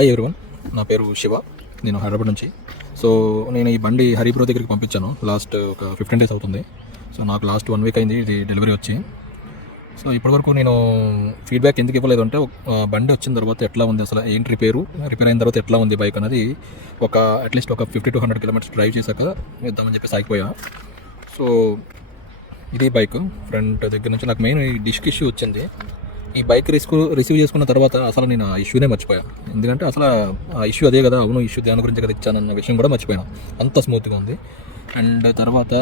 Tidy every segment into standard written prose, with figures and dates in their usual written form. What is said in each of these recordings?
Hi everyone, నా పేరు శివ. నేను హైదరాబాద్ నుంచి. సో నేను ఈ బండి హరి బ్రో దగ్గరికి పంపించాను. లాస్ట్ ఒక 15 days అవుతుంది. సో నాకు లాస్ట్ 1 week అయింది ఇది డెలివరీ వచ్చి. సో ఇప్పటివరకు నేను ఫీడ్బ్యాక్ ఎందుకు ఇవ్వలేదు అంటే, బండి వచ్చిన తర్వాత ఎట్లా ఉంది, అసలు ఏంటి రిపేర్ అయిన తర్వాత ఎట్లా ఉంది బైక్ అనేది అట్లీస్ట్ ఒక 50 to 100 kilometers డ్రైవ్ చేశాక ఇద్దామని చెప్పేసి ఆగిపోయా. సో ఇది బైక్ ఫ్రంట్ దగ్గర నుంచి నాకు మెయిన్ డిస్క్ ఇష్యూ వచ్చింది. ఈ బైక్ రిసీవ్ చేసుకున్న తర్వాత అసలు నేను ఆ ఇష్యూనే మర్చిపోయాను. ఎందుకంటే అసలు ఆ ఇష్యూ అదే కదా, అవును ఇష్యూ దాని గురించి కదా ఇచ్చానన్న విషయం కూడా మర్చిపోయాను. అంత స్మూత్గా ఉంది. అండ్ తర్వాత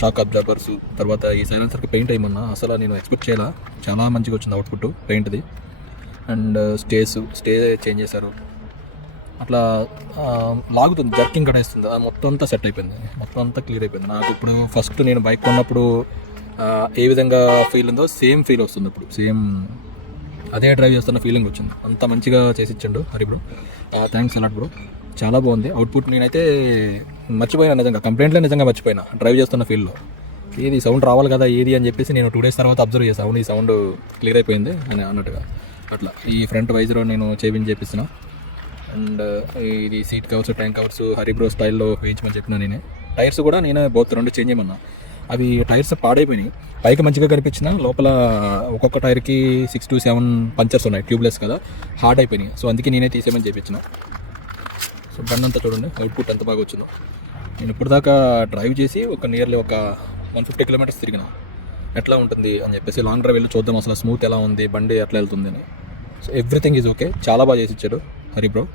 షాక్ అబ్జార్బర్స్, తర్వాత ఈ సైలెన్సర్కి పెయింట్ అయ్యమన్నా అసలు నేను ఎక్స్పెక్ట్ చేయాల. చాలా మంచిగా వచ్చింది అవుట్పుట్ పెయింట్ది. అండ్ స్టే చేంజ్ చేశారు. అట్లా లాగుతుంది, జర్కింగ్ కట్టేస్తుంది. అది మొత్తం అంతా సెట్ అయిపోయింది, మొత్తం అంతా క్లియర్ అయిపోయింది. నాకు ఇప్పుడు ఫస్ట్ నేను బైక్ కొన్నప్పుడు ఏ విధంగా ఫీల్ ఉందో సేమ్ ఫీల్ వస్తుంది. ఇప్పుడు సేమ్ అదే డ్రైవ్ చేస్తున్న ఫీలింగ్ వచ్చింది. అంత మంచిగా చేసి ఇచ్చాడు Hari bro. Thanks a lot bro. చాలా బాగుంది అవుట్పుట్. నేనైతే మర్చిపోయినా, నిజంగా కంప్లైంట్లో నిజంగా మర్చిపోయినా డ్రైవ్ చేస్తున్న ఫీల్లో. ఏది సౌండ్ రావాలి కదా ఏది అని చెప్పేసి నేను 2 days తర్వాత అబ్జర్వ్ చేశాను. అవును ఈ సౌండ్ క్లియర్ అయిపోయింది అని అన్నట్టుగా. అట్లా ఈ ఫ్రంట్ వైజర్ నేను చేయించేపిస్తున్నా. అండ్ ఇది seat covers, tank covers Hari bro స్టైల్లో వేయించమని చెప్పిన నేనే. టైర్స్ కూడా నేనే బోత్ 2 చేంజ్ చేయమన్నా. అవి టైర్స్ పాడైపోయినాయి. పైకి మంచిగా కనిపించిన లోపల ఒక్కొక్క టైర్కి 6 to 7 పంచర్స్ ఉన్నాయి, ట్యూబ్లెస్ కదా, హార్డ్ అయిపోయినాయి. సో అందుకే నేనే తీసేయమని చెప్పించిన. సో బండి అంతా చూడండి అవుట్పుట్ ఎంత బాగా వచ్చిందో. నేను ఇప్పటిదాకా డ్రైవ్ చేసి నియర్లీ ఒక 150 kilometers తిరిగిన. ఎట్లా ఉంటుంది అని చెప్పేసి లాంగ్ డ్రైవ్ వెళ్ళి చూద్దాం అసలు స్మూత్ ఎలా ఉంది, బండి ఎట్లా వెళ్తుంది అని. So everything is okay. చాలా బాగా చేసి ఇచ్చాడు హరి బ్రో.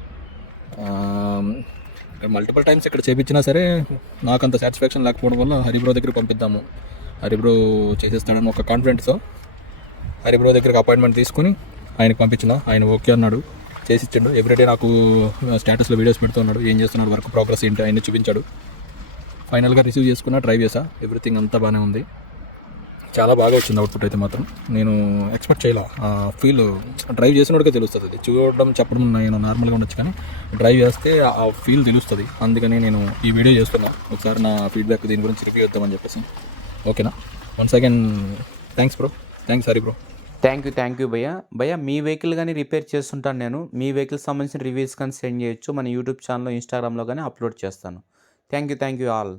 మల్టిపుల్ టైమ్స్ ఇక్కడ చేయించినా సరే నాకు అంత సాటిస్ఫాక్షన్ లేకపోవడం వల్ల హరి బ్రో దగ్గరికి పంపిద్దాము, హరి బ్రో చేసేస్తాడని ఒక కాన్ఫిడెంట్తో హరి బ్రో దగ్గరికి అపాయింట్మెంట్ తీసుకుని ఆయనకు పంపించిన. ఆయన ఓకే అన్నాడు, చేసిచ్చాడు. ఎవ్రీడే నాకు స్టేటస్లో వీడియోస్ పెడుతున్నాడు, ఏం చేస్తున్నాడు, వర్క్ ప్రోగ్రెస్ ఏంటి ఆయన చూపించాడు. ఫైనల్గా రిసీవ్ చేసుకున్నా, డ్రైవ్ చేసా. ఎవ్రీథింగ్ అంతా బాగానే ఉంది. చాలా బాగా వచ్చింది అవుట్పుట్ అయితే మాత్రం. నేను ఎక్స్పెక్ట్ చేయాల. ఫీల్ డ్రైవ్ చేసినోడికే తెలుస్తుంది. అది చూడడం చెప్పడం నేను నార్మల్గా ఉండొచ్చు, కానీ డ్రైవ్ చేస్తే ఆ ఫీల్ తెలుస్తుంది. అందుకని నేను ఈ వీడియో చేస్తున్నా. ఒకసారి నా ఫీడ్బ్యాక్ దీని గురించి రివ్యూ ఇద్దామని చెప్పేసి. ఓకేనా? Once again thanks bro. Thanks Hari bro. Thank you భయ్య. మీ వెహికల్ కానీ రిపేర్ చేస్తుంటాను నేను. మీ వెహికల్ సంబంధించిన రివ్యూస్ కానీ సెండ్ చేయొచ్చు. మన యూట్యూబ్ ఛానల్లో, ఇన్స్టాగ్రామ్లో కానీ అప్లోడ్ చేస్తాను. Thank you all.